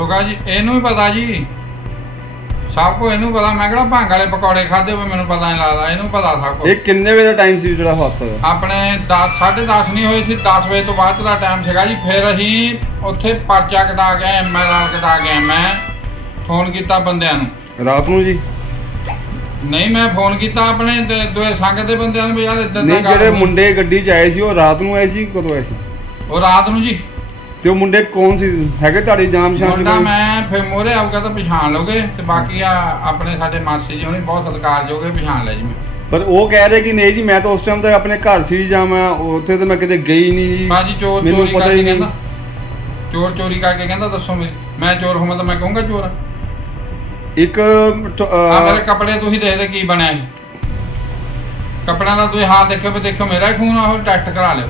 ਤੋਗਾ ਜੀ ਇਹਨੂੰ ਵੀ ਪਤਾ ਜੀ। ਸਭ ਕੋ ਇਹਨੂੰ ਪਤਾ। ਮੈਂ ਕਿਹੜਾ ਭੰਗ ਵਾਲੇ ਪਕੌੜੇ ਖਾਦੇ ਹੋਏ ਮੈਨੂੰ ਪਤਾ ਨਹੀਂ ਲੱਗਦਾ। ਇਹਨੂੰ ਪਤਾ ਸਭ ਕੁਛ। ਇਹ ਕਿੰਨੇ ਵਜੇ ਦਾ ਟਾਈਮ ਸੀ ਜਿਹੜਾ ਹਾਦਸਾ ਦਾ ਆਪਣੇ 10 10:30 ਨਹੀਂ ਹੋਏ ਸੀ 10 ਵਜੇ ਤੋਂ ਬਾਅਦ ਦਾ ਟਾਈਮ ਸੀਗਾ ਜੀ। ਫਿਰ ਅਸੀਂ ਉੱਥੇ ਪਰਚਾ ਕਟਾ ਕੇ ਐਮਐਲਆਰ ਕਟਾ ਕੇ ਮੈਂ ਫੋਨ ਕੀਤਾ ਬੰਦਿਆਂ ਨੂੰ। ਰਾਤ ਨੂੰ ਜੀ? ਨਹੀਂ ਮੈਂ ਫੋਨ ਕੀਤਾ ਆਪਣੇ ਦ- ਦੋਏ ਸੰਗਤ ਦੇ ਬੰਦਿਆਂ ਨੂੰ ਵੀ ਯਾਰ ਇਦਾਂ ਨਹੀਂ ਜਿਹੜੇ ਮੁੰਡੇ ਗੱਡੀ 'ਚ ਆਏ ਸੀ ਉਹ ਰਾਤ ਨੂੰ ਆਏ ਸੀ ਕਦੋਂ ਆਏ ਸੀ? ਉਹ ਰਾਤ ਨੂੰ ਜੀ। ਤੇ ਉਹ ਮੁੰਡੇ ਕੌਣ ਸੀ? ਹੈਗੇ ਤੁਹਾਡੀ ਜਾਣ ਪਛਾਣ ਚ ਮੁੰਡਾ ਕੋਈ? ਮੈਂ ਫਿਰ ਮੋਰੇ ਆਊਗਾ ਤਾਂ ਪਛਾਣ ਲਓਗੇ ਤੇ ਬਾਕੀ ਆ ਆਪਣੇ ਸਾਡੇ ਮਾਸੀ ਜੀ ਉਹਨੇ ਬਹੁਤ ਸਤਿਕਾਰਯੋਗ ਹੈ ਪਛਾਣ ਲੈ ਜੀ ਮੈਂ। ਪਰ ਉਹ ਕਹਿ ਰਹੇ ਕਿ ਨਹੀਂ ਜੀ ਮੈਂ ਤਾਂ ਉਸ ਟਾਈਮ ਤੇ ਆਪਣੇ ਘਰ ਸੀ ਜਾਂ ਮੈਂ ਉੱਥੇ ਤੇ ਮੈਂ ਕਿਤੇ ਗਈ ਨਹੀਂ ਜੀ। ਬਾਜੀ ਚੋਰ ਮੈਨੂੰ ਚੋਰੀ ਪਤਾ ਕਰਕੇ ਹੀ ਨਹੀਂ। ਕਹਿੰਦਾ। ਚੋਰ ਚੋਰੀ ਕਰਕੇ ਕਹਿੰਦਾ ਦੱਸੋ ਮੇਰੀ। ਮੈਂ ਚੋਰ ਹੋਵਾਂ ਤਾਂ ਮੈਂ ਕਹੂੰਗਾ ਚੋਰ। ਆ ਇੱਕ ਟ- ਆਹ ਅਹ, ਮੇਰੇ ਕੱਪੜੇ ਤੁਸੀਂ ਦੇਖਦੇ ਕੀ ਬਣਿਆ ਇਹ? ਕੱਪੜਿਆਂ ਦਾ ਤੁਸੀਂ ਹਾਲ ਦੇਖਿਓ ਵੀ ਦੇਖੋ ਮੇਰਾ ਹੀ ਖੂਨ ਆ ਉਹ ਟੈਸਟ ਕਰਾ ਲਿਓ।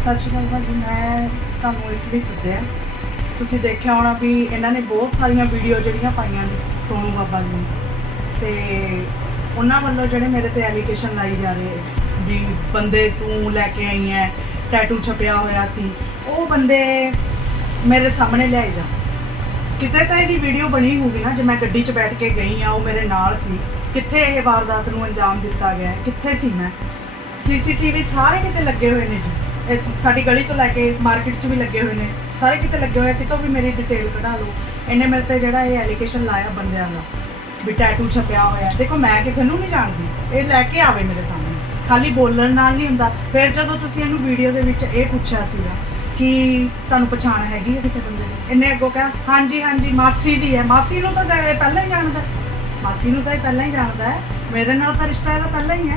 ਸਤਿ ਸ਼੍ਰੀ ਅਕਾਲ ਭਾਜੀ ਮੈਂ ਤੁਹਾਨੂੰ ਇਸ ਲਈ ਸੱਦਿਆ। ਤੁਸੀਂ ਦੇਖਿਆ ਹੋਣਾ ਵੀ ਇਹਨਾਂ ਨੇ ਬਹੁਤ ਸਾਰੀਆਂ ਵੀਡੀਓ ਜਿਹੜੀਆਂ ਪਾਈਆਂ ਨੇ ਸੋਨੂ ਬਾਬਾ ਜੀ ਨੇ। ਤੇ ਉਹਨਾਂ ਵੱਲੋਂ ਜਿਹੜੇ ਮੇਰੇ ਤੇ ਐਲੀਗੇਸ਼ਨ ਲਾਈ ਜਾ ਰਹੇ ਵੀ ਬੰਦੇ ਤੂੰ ਲੈ ਕੇ ਆਈ ਐ ਟੈਟੂ ਛਪਿਆ ਹੋਇਆ ਸੀ, ਉਹ ਬੰਦੇ ਮੇਰੇ ਸਾਹਮਣੇ ਲਿਆਏ ਜਾ। ਕਿਤੇ ਤਾਂ ਇਹਦੀ ਵੀਡੀਓ ਬਣੀ ਹੋਊਗੀ ਨਾ, ਜੇ ਮੈਂ ਗੱਡੀ 'ਚ ਬੈਠ ਕੇ ਗਈ ਆ, ਉਹ ਮੇਰੇ ਨਾਲ ਸੀ। ਕਿੱਥੇ ਇਹ ਵਾਰਦਾਤ ਨੂੰ ਅੰਜਾਮ ਦਿੱਤਾ ਗਿਆ, ਕਿੱਥੇ ਸੀ ਮੈਂ? ਸੀਸੀਟੀਵੀ ਸਾਰੇ ਕਿਤੇ ਲੱਗੇ ਹੋਏ ਨੇ ਜੀ। ਇਹ ਸਾਡੀ ਗਲੀ ਤੋਂ ਲੈ ਕੇ ਮਾਰਕੀਟ 'ਚ ਵੀ ਲੱਗੇ ਹੋਏ ਨੇ। ਸਾਰੇ ਕਿਤੇ ਲੱਗੇ ਹੋਏ ਆ, ਕਿਤੋਂ ਵੀ ਮੇਰੀ ਡਿਟੇਲ ਕਢਾ ਲਓ। ਇਹਨੇ ਮੇਰੇ ਤੇ ਜਿਹੜਾ ਇਹ ਐਲੀਗੇਸ਼ਨ ਲਾਇਆ ਬੰਦਿਆਂ ਦਾ ਵੀ ਟੈਟੂ ਛਪਿਆ ਹੋਇਆ ਦੇਖੋ ਮੈਂ ਕਿਸੇ ਨੂੰ ਨਹੀਂ ਜਾਣਦੀ। ਇਹ ਲੈ ਕੇ ਆਵੇ ਮੇਰੇ ਸਾਹਮਣੇ। ਖਾਲੀ ਬੋਲਣ ਨਾਲ ਨਹੀਂ ਹੁੰਦਾ। ਫਿਰ ਜਦੋਂ ਤੁਸੀਂ ਇਹਨੂੰ ਵੀਡੀਓ ਦੇ ਵਿੱਚ ਇਹ ਪੁੱਛਿਆ ਸੀਗਾ ਕਿ ਤੁਹਾਨੂੰ ਪਛਾਣ ਹੈਗੀ ਹੈ ਕਿਸੇ ਬੰਦੇ ਦੀ? ਇਹਨੇ ਅੱਗੋਂ ਕਿਹਾ ਹਾਂਜੀ ਹਾਂਜੀ ਮਾਸੀ ਦੀ ਹੈ। ਮਾਸੀ ਨੂੰ ਤਾਂ ਜਾ- ਇਹ ਪਹਿਲਾਂ ਹੀ ਜਾਣਦਾ ਮਾਸੀ ਨੂੰ ਤਾਂ ਇਹ ਪਹਿਲਾਂ ਹੀ ਜਾਣਦਾ ਹੈ। ਮੇਰੇ ਨਾਲ ਤਾਂ ਰਿਸ਼ਤਾ ਇਹਦਾ ਪਹਿਲਾਂ ਹੀ ਹੈ।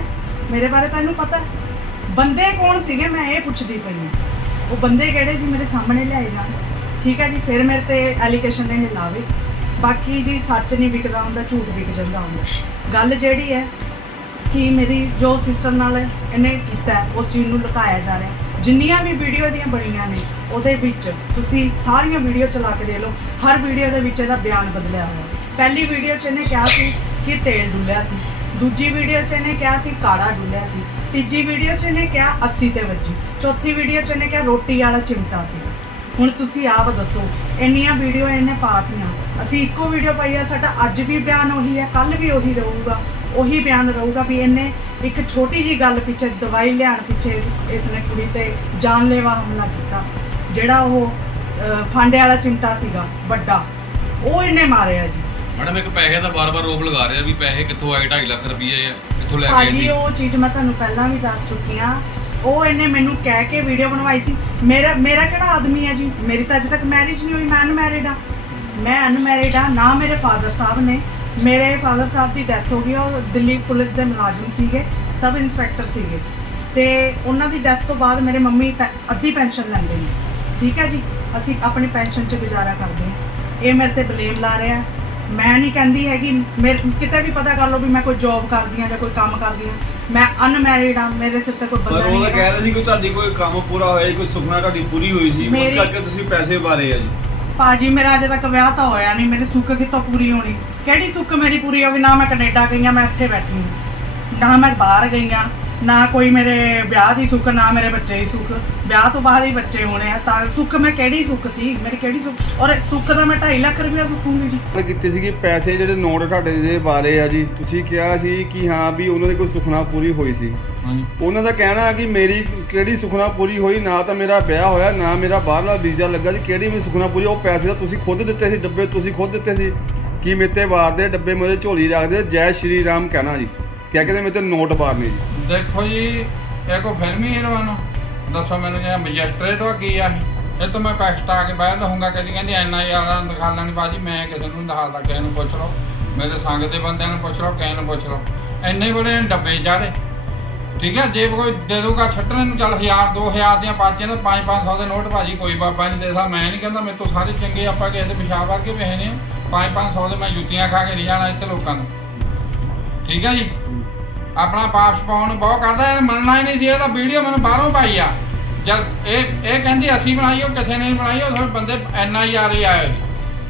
ਮੇਰੇ ਬਾਰੇ ਤਾਂ ਇਹਨੂੰ ਪਤਾ ਹੈ। ਬੰਦੇ ਕੌਣ ਸੀਗੇ? ਮੈਂ ਇਹ ਪੁੱਛਦੀ ਪਈ ਹਾਂ। ਉਹ ਬੰਦੇ ਕਿਹੜੇ ਸੀ? ਮੇਰੇ ਸਾਹਮਣੇ ਲਿਆਏ ਜਾਣ। ਠੀਕ ਹੈ ਜੀ, ਫਿਰ ਮੇਰੇ ਤੇ ਐਲੀਗੇਸ਼ਨ ਇਹ ਲਾਵੇ। ਬਾਕੀ ਜੀ ਸੱਚ ਨਹੀਂ ਵਿਕਦਾ ਹੁੰਦਾ, ਝੂਠ ਵਿਕ ਜਾਂਦਾ ਹੁੰਦਾ। ਗੱਲ ਜਿਹੜੀ ਹੈ ਕਿ ਮੇਰੀ ਜੋ ਸਿਸਟਰ ਨਾਲ ਇਹਨੇ ਕੀਤਾ, ਉਸ ਚੀਜ਼ ਨੂੰ ਲੁਕਾਇਆ ਜਾ ਰਿਹਾ। ਜਿੰਨੀਆਂ ਵੀ ਵੀਡੀਓ ਦੀਆਂ ਬਣੀਆਂ ਨੇ, ਉਹਦੇ ਵਿੱਚ ਤੁਸੀਂ ਸਾਰੀਆਂ ਵੀਡੀਓ ਚਲਾ ਕੇ ਦੇ ਲਓ। ਹਰ ਵੀਡੀਓ ਦੇ ਵਿੱਚ ਇਹਦਾ ਬਿਆਨ ਬਦਲਿਆ ਹੋਇਆ। ਪਹਿਲੀ ਵੀਡੀਓ 'ਚ ਇਹਨੇ ਕਿਹਾ ਸੀ ਕਿ ਤੇਲ ਡੁੱਲਿਆ ਸੀ। ਦੂਜੀ ਵੀਡੀਓ 'ਚ ਇਹਨੇ ਕਿਹਾ ਸੀ ਕਾੜਾ ਡੁੱਲਿਆ ਸੀ। ਤੀਜੀ ਵੀਡੀਓ 'ਚ ਇਹਨੇ ਕਿਹਾ 80 ਤੇ ਵੱਜੀ। ਚੌਥੀ ਵੀਡੀਓ 'ਚ ਇਹਨੇ ਕਿਹਾ ਰੋਟੀ ਵਾਲਾ ਚਿਮਟਾ ਸੀ ਹੁਣ ਤੁਸੀਂ ਆਪ ਦੱਸੋ, ਇੰਨੀਆਂ ਵੀਡੀਓ ਇਹਨੇ ਪਾਤੀਆਂ। ਅਸੀਂ ਇੱਕੋ ਵੀਡੀਓ ਪਾਈ ਆ, ਸਾਡਾ ਅੱਜ ਵੀ ਬਿਆਨ ਉਹੀ ਹੈ ਕੱਲ ਵੀ ਉਹੀ ਰਹੂਗਾ। ਉਹੀ ਬਿਆਨ ਰਹੂਗਾ ਵੀ ਇਹਨੇ ਇੱਕ ਛੋਟੀ ਜੀ ਗੱਲ ਪਿੱਛੇ ਦਵਾਈ ਲਿਆਉਣ ਪਿੱਛੇ ਇਸ- ਨੇ ਕੁੜੀ ਤੇ ਜਾਨਲੇਵਾ ਹਮਲਾ ਕੀਤਾ, ਜਿਹੜਾ ਉਹ ਫਾਂਡੇ ਵਾਲਾ ਚਿਮਟਾ ਸੀਗਾ, ਵੱਡਾ। ਉਹ ਇਹਨੇ ਮਾਰਿਆ ਜੀ। ਮੈਡਮ ਇੱਕ ਪੈਸੇ ਦਾ ਬਾਰ-ਬਾਰ ਰੋਪ ਲਗਾ ਰਿਹਾ ਵੀ ਪੈਸੇ ਕਿੱਥੋਂ ਆਏ? 2.5 ਲੱਖ ਰੁਪਏ ਆ ਕਿੱਥੋਂ ਲੈ ਕੇ ਆਏ ਭਾਜੀ ਉਹ ਚੀਜ਼ ਮੈਂ ਤੁਹਾਨੂੰ ਪਹਿਲਾਂ ਵੀ ਦੱਸ ਚੁੱਕੀ ਆ ਉਹ ਇਹਨੇ ਮੈਨੂੰ ਕਹਿ ਕੇ ਵੀਡੀਓ ਬਣਵਾਈ ਸੀ। ਮੇਰਾ ਮੇਰਾ ਕਿਹੜਾ ਆਦਮੀ ਹੈ ਜੀ? ਮੇਰੀ ਤਾਂ ਅਜੇ ਤੱਕ ਮੈਰਿਜ ਨਹੀਂ ਹੋਈ ਮੈਂ ਅਨਮੈਰਿਡ ਆ। ਮੈਂ ਅਨਮੈਰਿਡ ਆ ਨਾ ਮੇਰੇ ਫਾਦਰ ਸਾਹਿਬ ਨੇ। ਮੇਰੇ ਫਾਦਰ ਸਾਹਿਬ ਦੀ ਡੈਥ ਹੋ ਗਈ ਉਹ ਦਿੱਲੀ ਪੁਲਿਸ ਦੇ ਮੁਲਾਜ਼ਮ ਸੀਗੇ ਸਬ ਇੰਸਪੈਕਟਰ ਸੀਗੇ। ਤੇ ਉਹਨਾਂ ਦੀ ਡੈਥ ਤੋਂ ਬਾਅਦ ਮੇਰੇ ਮੰਮੀ ਪੈ- ਅੱਧੀ ਪੈਨਸ਼ਨ ਲੈਂਦੇ ਨੇ। ਠੀਕ ਹੈ ਜੀ? ਅਸੀਂ ਆਪਣੀ ਪੈਨਸ਼ਨ 'ਚ ਗੁਜ਼ਾਰਾ ਕਰਦੇ ਹਾਂ। ਇਹ ਮੇਰੇ ਤੇ ਬਲੇਮ ਲਾ ਰਿਹਾ। ਮੈਂ ਨਹੀਂ ਕਹਿੰਦੀ ਹੈਗੀ ਮੇਰੇ ਕਿਤੇ ਵੀ ਪਤਾ ਕਰ ਲਓ ਵੀ ਮੈਂ ਕੋਈ ਜੌਬ ਕਰਦੀ ਹਾਂ ਜਾਂ ਕੋਈ ਕੰਮ ਕਰਦੀ ਹਾਂ। ਮੈਂ ਅਨਮੈਰਿਡ ਆ ਮੇਰੇ ਸਿਰ ਤੇ ਕੋਈ ਪਰ ਬੰਦਾ ਉਹ ਨਹੀਂ ਤਾਂ ਕਹਿ ਹੈਗਾ ਰਹੇ ਸੀ ਕਿ ਤੁਹਾਡੀ ਕੋਈ ਕੰਮ ਪੂਰਾ ਹੋਇਆ ਜੀ, ਕੋਈ ਸੁਪਨਾ ਤੁਹਾਡੀ ਪੂਰੀ ਹੋਈ ਸੀ। ਉਸ ਮੇਰੀ- ਕਰਕੇ ਤੁਸੀਂ ਪੈਸੇ ਬਾਰੇ ਆ ਜੀ। ਭਾਜੀ ਮੇਰਾ ਅਜੇ ਤੱਕ ਵਿਆਹ ਤਾਂ ਹੋਇਆ ਨਹੀਂ ਮੇਰੀ ਸੁੱਖ ਕਿੱਥੋਂ ਪੂਰੀ ਹੋਣੀ? ਕਿਹੜੀ ਸੁੱਖ ਮੇਰੀ ਪੂਰੀ ਹੋਵੇ? ਨਾ ਮੈਂ ਕੈਨੇਡਾ ਗਈ ਹਾਂ ਮੈਂ ਇੱਥੇ ਬੈਠੀ ਹਾਂ। ਨਾ ਮੈਂ ਬਾਹਰ ਗਈ ਹਾਂ। ਨਾ ਕੋਈ ਮੇਰੇ ਵਿਆਹ ਦੀ ਸੁੱਖ ਨਾ ਮੇਰੇ ਬੱਚੇ ਦੀ ਸੁੱਖ। ਵਿਆਹ ਤੋਂ ਬਾਅਦ ਹੀ ਬੱਚੇ ਹੋਣੇ ਆ ਤਾਂ ਸੁੱਖ ਮੈਂ ਕਿਹੜੀ ਸੁੱਖ ਸੀ? ਮੇਰੀ ਕਿਹੜੀ ਸੁੱਖ? ਔਰ ਸੁੱਖ ਦਾ ਮੈਂ 2.5 ਲੱਖ ਰੁਪਇਆ ਸੁੱਖੂਗੀ ਜੀ। ਗੱਲ ਕੀਤੀ ਸੀ ਕਿ ਪੈਸੇ ਜਿਹੜੇ ਨੋਟ ਤੁਹਾਡੇ ਦੇ ਬਾਰੇ ਆ ਜੀ ਤੁਸੀਂ ਕਿਹਾ ਸੀ ਕਿ ਹਾਂ ਵੀ ਉਹਨਾਂ ਦੀ ਕੋਈ ਸੁਖਨਾ ਪੂਰੀ ਹੋਈ ਸੀ। ਹਾਂਜੀ। ਉਹਨਾਂ ਦਾ ਕਹਿਣਾ ਹੈ ਕਿ ਮੇਰੀ ਕਿਹੜੀ ਸੁਖਨਾ ਪੂਰੀ ਹੋਈ ਨਾ ਤਾਂ ਮੇਰਾ ਵਿਆਹ ਹੋਇਆ ਨਾ ਮੇਰਾ ਬਾਹਰਲਾ ਵੀਜ਼ਾ ਲੱਗਾ ਜੀ ਕਿਹੜੀ ਮੇਰੀ ਸੁਖਨਾ ਪੂਰੀ ਉਹ ਪੈਸੇ ਤਾਂ ਤੁਸੀਂ ਖੁਦ ਦਿੱਤੇ ਸੀ ਡੱਬੇ ਤੁਸੀਂ ਖੁਦ ਦਿੱਤੇ ਸੀ। ਕਿ ਮੇਤੇ ਵਾਰ ਦੇ ਡੱਬੇ ਮੇਰੇ ਝੋਲੀ ਰੱਖਦੇ ਜੈ ਸ਼੍ਰੀ ਰਾਮ ਕਹਿਣਾ ਜੀ। ਕਿਆ ਕਹਿੰਦੇ ਮੇਰੇ ਤੇ ਨੋਟ ਬਾਰਨੇ ਜੀ। ਦੇਖੋ ਜੀ, ਇਹ ਕੋ ਫਿਲਮੀ ਹੀਰੋਇਨ ਦੱਸੋ ਮੈਨੂੰ ਜੇ ਮੈਜਿਸਟਰੇਟ ਹੋ ਕੀ ਆ ਇਹ। ਇਹ ਤੋਂ ਮੈਂ ਪੈਕਸਟਾ ਆ ਕੇ ਬਾਹਰ ਰਹੂੰਗਾ ਕਹਿੰਦੀ ਕਹਿੰਦੀ ਐਨਾ ਯਾਰਾਂ ਦਿਖਾ ਲੈਣੀ ਬਾਜੀ, ਮੈਂ ਕਿਸੇ ਨੂੰ ਦਿਖਾ ਦਿਖਾਦਾ ਕਿਸੇ ਨੂੰ ਪੁੱਛ ਲਓ। ਮੇਰੇ ਸੰਗ ਦੇ ਬੰਦਿਆਂ ਨੂੰ ਪੁੱਛ ਲਓ, ਕਿਸੇ ਨੂੰ ਪੁੱਛ ਲਓ। ਇੰਨੇ ਬੜੇ ਡੱਬੇ ਚਾੜੇ। ਠੀਕ ਹੈ ਜੇ ਕੋਈ ਦੇ ਦੂਗਾ ਛੱਟਣੇ ਨੂੰ, ਚੱਲ 1000 2000 ਦੀਆਂ ਪਾਚੀਆਂ ਤੇ 5-500 ਦੇ ਨੋਟ ਭਾਜੀ ਕੋਈ ਬਾਬਾ ਨਹੀਂ ਦੇ ਸਕਦਾ, ਮੈਂ ਨਹੀਂ ਕਹਿੰਦਾ ਮੇਰੇ ਤੋਂ ਸਾਰੇ ਚੰਗੇ ਆਪਾਂ ਕਿਸੇ ਦੇ ਪਿਸ਼ਾਬ ਵਰਗੇ ਵੇਹੇ ਨੇ 5-500 ਦੇ ਮੈਂ ਜੁੱਤੀਆਂ ਖਾ ਕੇ ਨਹੀਂ ਜਾਣਾ ਇੱਥੇ ਲੋਕਾਂ ਨੂੰ। ਠੀਕ ਹੈ ਜੀ? ਆਪਣਾ ਵਾਪਸ ਪਾਉਣ ਨੂੰ ਬਹੁਤ ਕਰਦਾ ਇਹ ਮੰਨਣਾ ਹੀ ਨਹੀਂ ਸੀ ਇਹਦਾ ਵੀਡੀਓ ਮੈਨੂੰ ਬਾਹਰੋਂ ਪਾਈ ਆ। ਜਦ ਇਹ ਇਹ ਕਹਿੰਦੀ ਅਸੀਂ ਬਣਾਈ, ਉਹ ਕਿਸੇ ਨੇ ਨਹੀਂ ਬਣਾਈ, ਉਹ ਸਾਰੇ ਬੰਦੇ ਐਨ ਆਈ ਆਰ ਹੀ ਆਏ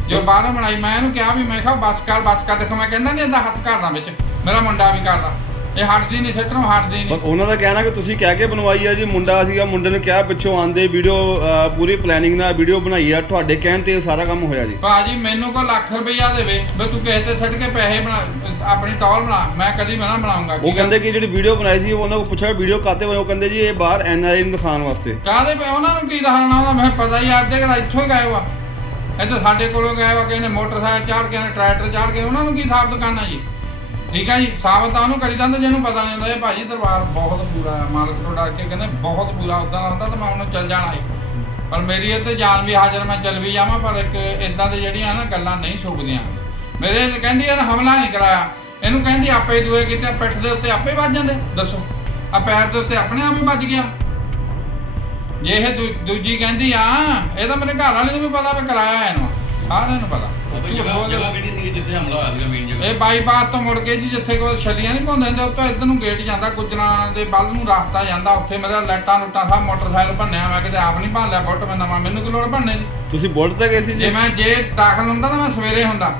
ਜੋ ਬਾਹਰੋਂ ਬਣਾਈ, ਮੈਂ ਇਹਨੂੰ ਕਿਹਾ ਵੀ ਮੈਂ ਕਿਹਾ, ਬਸ ਕਰ ਬਸ ਕਰ, ਦੇਖੋ ਮੈਂ ਕਹਿੰਦਾ ਨਹੀਂ, ਇਹਦਾ ਹੱਥ ਕਰਦਾ ਵਿੱਚ, ਮੇਰਾ ਮੁੰਡਾ ਵੀ ਕਰਦਾ ਇਹ ਹਟਦੀ ਨਹੀਂ ਸਿੱਟਣੋਂ ਹਟਦੀ ਪਰ ਨਹੀਂ ਉਹਨਾਂ ਦਾ ਕਹਿਣਾ ਕਿ ਤੁਸੀਂ ਕਹਿ ਕੇ ਬਣਵਾਈ ਆ ਜੀ ਮੁੰਡਾ ਸੀਗਾ ਮੁੰਡੇ ਨੇ ਕਿਹਾ ਪਿੱਛੋਂ ਆਂਦੇ ਵੀਡੀਓ ਪੂਰੀ ਪਲੈਨਿੰਗ ਨਾਲ ਵੀਡੀਓ ਬਣਾਈ ਆ ਤੁਹਾਡੇ ਕਹਿਣ ਤੇ ਇਹ ਸਾਰਾ ਕੰਮ ਹੋਇਆ ਜੀ। ਭਾਜੀ ਮੈਨੂੰ ਕੋ ਲੱਖ ਰੁਪਈਆ ਦੇਵੇ ਵੀ ਤੂੰ ਕਿਸੇ ਤੇ ਛੱਡ ਕੇ ਪੈਸੇ ਬਣਾ ਆਪਣੀ ਟੌਲ ਬਣਾ ਮੈਂ ਕਦੀ ਵੀ ਨਾ ਬਣਾਉਂਗਾ। ਉਹ ਕਹਿੰਦੇ ਕਿ ਜਿਹੜੀ ਵੀਡੀਓ ਬਣਾਈ ਸੀ ਉਹਨਾਂ ਕੋਲ ਪੁੱਛਿਆ ਵੀਡੀਓ ਕਾਤੇ ਬਣੇ? ਉਹ ਕਹਿੰਦੇ ਜੀ ਇਹ ਬਾਹਰ ਐਨਆਰਆਈ ਨੂੰ ਦਿਖਾਉਣ ਵਾਸਤੇ। ਕਾਹਦੇ ਪਏ ਉਹਨਾਂ ਨੂੰ ਕੀ ਦੱਸਣਾ ਉਹਦਾ? ਮੈਂ ਪਤਾ ਹੀ ਆ, ਅੱਧੇ ਇੱਥੋਂ ਹੀ ਗਏ ਵਾ ਇੱਥੇ ਸਾਡੇ ਕੋਲੋਂ ਗਏ ਵਾ ਕਿਸੇ ਨੇ ਮੋਟਰਸਾਈਕਲ ਚਾੜ ਕੇ ਨੇ ਟਰੈਕਟਰ ਚਾੜ ਕੇ ਉਹਨਾਂ ਨੂੰ ਕੀ ਸਾਬਤ ਕਰਨਾ ਜੀ? ਠੀਕ ਆ ਜੀ ਸਾਬਤ ਤਾਂ ਉਹਨੂੰ ਕਰੀ ਜਾਂਦਾ, ਜਿਹਨੂੰ ਪਤਾ ਨਹੀਂ ਹੁੰਦਾ, ਇਹ ਭਾਜੀ ਦਰਬਾਰ ਬਹੁਤ ਬੁਰਾ ਹੈ, ਮਾਲਕ ਤੋਂ ਡਰ ਕੇ ਕਹਿੰਦੇ ਬਹੁਤ ਬੁਰਾ ਉਦਾਂ ਦਾ ਹੁੰਦਾ ਤਾਂ ਮੈਂ ਉਹਨੂੰ ਚੱਲ ਜਾਣਾ ਸੀ। ਪਰ ਮੇਰੀ ਇਹ ਤੇ ਜਾਨ ਵੀ ਹਾਜ਼ਰ ਮੈਂ ਚੱਲ ਵੀ ਜਾਵਾਂ, ਪਰ ਇੱਕ ਇਦਾਂ ਦੇ ਜਿਹੜੀਆਂ ਨਾ ਗੱਲਾਂ ਨਹੀਂ ਸੁਭਦੀਆਂ। ਮੇਰੇ ਕਹਿੰਦੀ, ਇਹਨੇ ਹਮਲਾ ਨਹੀਂ ਕਰਾਇਆ। ਇਹਨੂੰ ਕਹਿੰਦੀ, ਆਪੇ ਦੂਏ ਕਿਤੇ ਪਿੱਠ ਦੇ ਉੱਤੇ ਆਪੇ ਵੱਜ ਜਾਂਦੇ। ਦੱਸੋ ਆ ਪੈਰ ਦੇ ਉੱਤੇ ਆਪਣੇ ਆਪ ਹੀ ਵੱਜ ਗਿਆ। ਜੇ ਇਹ ਦੂ- ਦੂਜੀ ਕਹਿੰਦੀ ਆ ਇਹ ਤਾਂ ਮੇਰੇ ਘਰ ਵਾਲੇ ਨੂੰ ਵੀ ਪਤਾ ਵੀ ਕਰਾਇਆ ਇਹਨੂੰ। ਸਾਰਿਆਂ ਨੂੰ ਪਤਾ। ਬਾਬਾ ਜੀ ਝੂਠ ਜਗ੍ਹਾ ਬੋਲਦੇ। ਜਗ੍ਹਾ ਕਿਹੜੀ ਸੀ ਜਿੱਥੇ ਹਮਲਾ ਹੋਇਆ ਸੀਗਾ ਮੇਨ ਜਗ੍ਹਾ? ਇਹ ਬਾਈਪਾਸ ਤੋਂ ਮੁੜ ਕੇ ਜੀ ਜਿੱਥੇ ਕੋਈ ਛੱਲੀਆਂ ਨਹੀਂ ਪਾਉਂਦੇ ਹੁੰਦੇ ਉੱਤੋਂ ਇੱਧਰ ਨੂੰ ਗੇਟ ਜਾਂਦਾ ਗੁਜਰਾਂ ਦੇ ਵੱਲ ਨੂੰ ਰਸਤਾ ਜਾਂਦਾ ਉੱਥੇ ਮੇਰਾ ਲਾਈਟਾਂ ਲੁੱਟਾਂ ਸਭ ਮੋਟਰਸਾਈਕਲ ਭੰਨਿਆ ਮੈਂ ਕਿਤੇ ਆਪ ਨਹੀਂ ਭੰਨ ਲਿਆ ਬੁੱਟ ਮੈਂ ਨਵਾਂ ਮੈਨੂੰ ਕੀ ਲੋੜ ਭੰਨੇ? ਦੀ ਤੁਸੀਂ ਬੁਲਟ ਤੇ ਗਏ ਸੀ ਜੇ? ਜੀ ਮੈਂ ਜੇ ਦਾਖਲ ਹੁੰਦਾ ਤਾਂ ਮੈਂ ਸਵੇਰੇ ਹੁੰਦਾ।